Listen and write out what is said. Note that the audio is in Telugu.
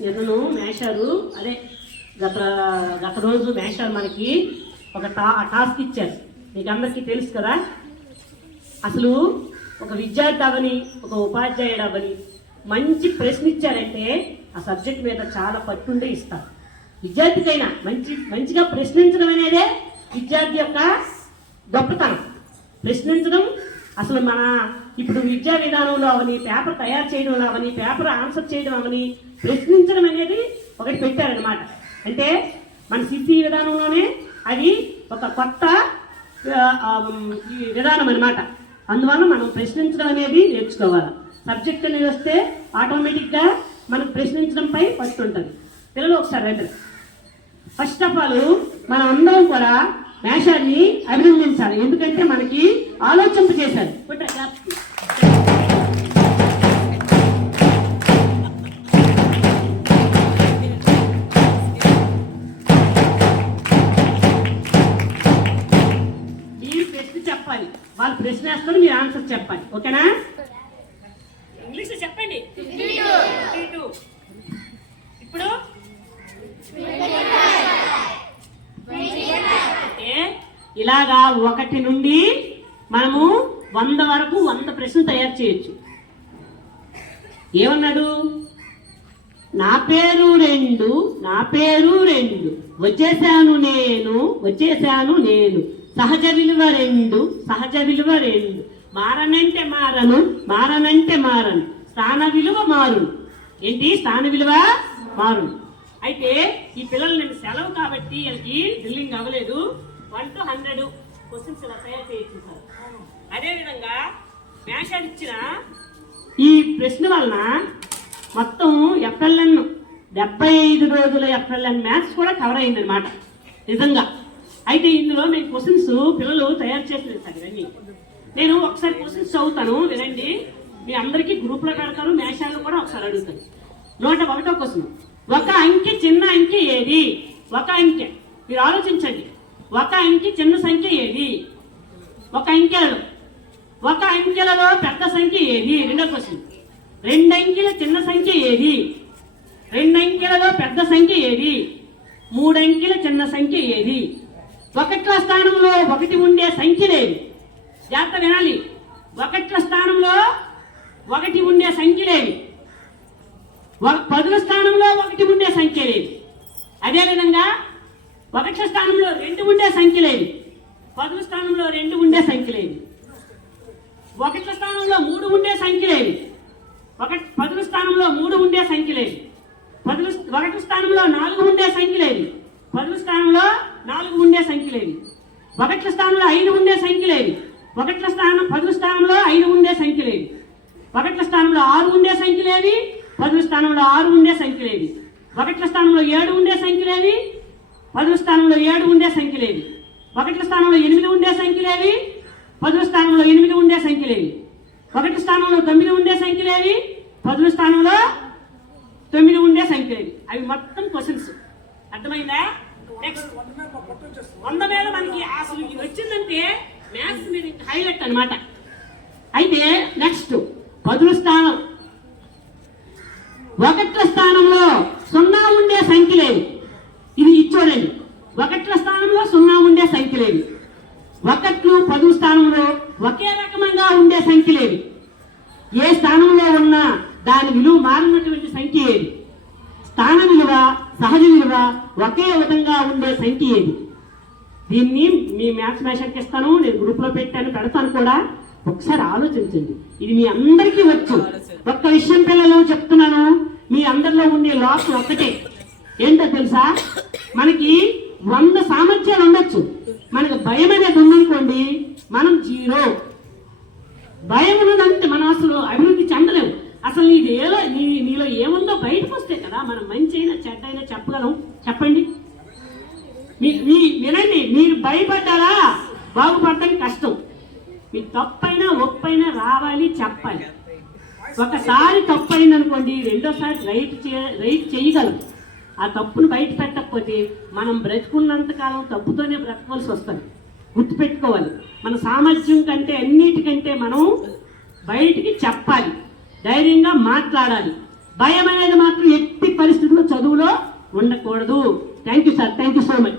నిన్నను మేషారు అదే గత గత రోజు మేషారు మనకి ఒక టాస్క్ ఇచ్చారు. మీకు అందరికీ తెలుసు కదా. అసలు ఒక విద్యార్థి అవని ఒక ఉపాధ్యాయుడు అవని మంచి ప్రశ్న ఇచ్చారంటే ఆ సబ్జెక్ట్ మీద చాలా పట్టుండే ఇస్తారు. విద్యార్థికైనా మంచిగా ప్రశ్నించడం అనేదే విద్యార్థి యొక్క గొప్పతనం. ప్రశ్నించడం అసలు మన ఇప్పుడు విద్యా విధానంలో అవని, పేపర్ తయారు చేయడంలో అవని, పేపర్ ఆన్సర్ చేయడం అవని, ప్రశ్నించడం అనేది ఒకటి పెట్టారనమాట. అంటే మన సిద్ధి విధానంలోనే అది ఒక కొత్త విధానం అనమాట. అందువల్ల మనం ప్రశ్నించడం అనేది నేర్చుకోవాలి. సబ్జెక్ట్ అనేది వస్తే ఆటోమేటిక్గా మనం ప్రశ్నించడంపై పట్టు ఉంటుంది. పిల్లలు ఒకసారి రండి. ఫస్ట్ ఆఫ్ ఆల్ మనం అందరం కూడా మేషాన్ని అభినందించాలి. ఎందుకంటే మనకి ఆలోచింప చేశారు. మీరు ప్రశ్న చెప్పాలి, వాళ్ళు ప్రశ్న వేస్తారు, మీరు ఆన్సర్ చెప్పాలి. ఓకేనా? ఇంగ్లీష్ చెప్పండి. ఇప్పుడు ఇలాగా 1 నుండి మనము 100 వరకు 100 ప్రశ్నలు తయారు చేయొచ్చు. ఏమన్నాడు? నా పేరు 2, నా పేరు 2, వచ్చేసాను నేను, సహజ విలువ 2, సహజ విలువ 2, మారనంటే మారను, స్థాన విలువ మారును. ఏంటి? స్థాన విలువ మారును. అయితే ఈ పిల్లలు నేను సెలవు కాబట్టి వీళ్ళకి డ్రిల్లింగ్ అవ్వలేదు. 1 to 100 క్వశ్చన్స్ ఇలా తయారు చేయొచ్చు సార్. అదేవిధంగా మేషాలు ఇచ్చిన ఈ ప్రశ్న వలన మొత్తం ఎఫ్ఎల్ఎన్ 75 రోజుల ఎఫ్ఎల్ఎన్ మ్యాథ్స్ కూడా కవర్ అయిందనమాట నిజంగా. అయితే ఇందులో మేము క్వశ్చన్స్ పిల్లలు తయారు చేసలేదు సార్. ఇవన్నీ నేను ఒకసారి క్వశ్చన్స్ చదువుతాను, వినండి. మీ అందరికీ గ్రూప్లో పెడతాను, మేషాలు కూడా ఒకసారి అడుగుతాను. 101వ క్వశ్చన్. ఒక అంకె చిన్న అంకె ఏది? ఒక అంకె, మీరు ఆలోచించండి. ఒక అంకె చిన్న సంఖ్య ఏది? ఒక అంకెలలో పెద్ద సంఖ్య ఏది? రెండో క్వశ్చన్. 2 అంకెల చిన్న సంఖ్య ఏది? 2 అంకెలలో పెద్ద సంఖ్య ఏది? 3 అంకెల చిన్న సంఖ్య ఏది? 1ల స్థానంలో 1 ఉండే సంఖ్య లేదు. జాగ్రత్త వినాలి. 1ల స్థానంలో 1 ఉండే సంఖ్య లేదు. 10ల స్థానంలో 1 ఉండే సంఖ్య లేదు. అదేవిధంగా 1ల స్థానంలో 2 ఉండే సంఖ్య లేదు. 10ల స్థానంలో 2 ఉండే సంఖ్య లేదు. 1ల స్థానంలో 3 ఉండే సంఖ్య లేదు. 10ల స్థానంలో 3 ఉండే సంఖ్య లేదు. 1ల స్థానంలో 4 ఉండే సంఖ్య లేదు. 10ల స్థానంలో 4 ఉండే సంఖ్య లేదు. 1ల స్థానంలో 5 ఉండే సంఖ్య లేదు. 10ల స్థానంలో 5 ఉండే సంఖ్య లేదు. 1ల స్థానంలో 6 ఉండే సంఖ్య లేదు. 10ల స్థానంలో 6 ఉండే సంఖ్య లేదు. 1ల స్థానంలో 7 ఉండే సంఖ్య లేదు. 10ల స్థానంలో 7 ఉండే సంఖ్య లేదు. 1ల స్థానంలో 8 ఉండే సంఖ్య లేదు. 10ల స్థానంలో 8 ఉండే సంఖ్య లేదు. 1ల స్థానంలో 9 ఉండే సంఖ్య లేదు. 10ల స్థానంలో 9 ఉండే సంఖ్య లేదు. అవి మొత్తం క్వశ్చన్స్. అర్థమైందా? నెక్స్ట్ 100 మీద మనకి అసలు ఇది వచ్చిందంటే మ్యాథ్స్ మీద హైలైట్ అనమాట. అయితే నెక్స్ట్ 10ల స్థానం 1ల స్థానంలో 0 ఉండే సంఖ్య లేదు. ఇది చూడండి. 1ల స్థానంలో 0 ఉండే సంఖ్య లేదు. 1లు 10 స్థానంలో ఒకే రకమంగా ఉండే సంఖ్య లేదు. ఏ స్థానంలో ఉన్నా దాని విలువ మారినటువంటి సంఖ్య ఏది? స్థాన విలువ, సహజ విలువ ఒకే విధంగా ఉండే సంఖ్య ఏది? దీన్ని మీ మ్యాథ్స్ మేషన్కి ఇస్తాను, నేను గ్రూప్లో పెడతాను కూడా. ఒకసారి ఆలోచించండి. ఇది మీ అందరికీ వచ్చు. ఒక్క విషయం పిల్లలు చెప్తున్నాను, మీ అందరిలో ఉండే లాస్ ఒక్కటే. ఏంటో తెలుసా? మనకి 100 సామర్థ్యాలు ఉండొచ్చు. మనకు భయం అనేది ఉందనుకోండి, మనం 0. భయం ఉన్నదంటే మనం అసలు అభివృద్ధి చెందలేము. అసలు నీలో ఏముందో బయటకు వస్తే కదా మనం మంచి అయినా చెడ్డ అయినా చెప్పగలం. చెప్పండి, వినండి. మీరు భయపడ్డారా బాగుపడటానికి కష్టం. మీ తప్పైనా ఒప్పైనా రావాలి, చెప్పాలి. ఒకసారి తప్పు అయిందనుకోండి, రెండోసారి రైట్ చేయగలం. ఆ తప్పును బయట పెట్టకపోతే మనం బ్రతుకున్నంతకాలం తప్పుతోనే బ్రతకవలసి వస్తుంది. గుర్తుపెట్టుకోవాలి. మన సామర్థ్యం కంటే అన్నిటికంటే మనం బయటికి చెప్పాలి, ధైర్యంగా మాట్లాడాలి. భయం అనేది మాత్రం ఎట్టి పరిస్థితుల్లో ఉండకూడదు. Thank you sir, thank you so much.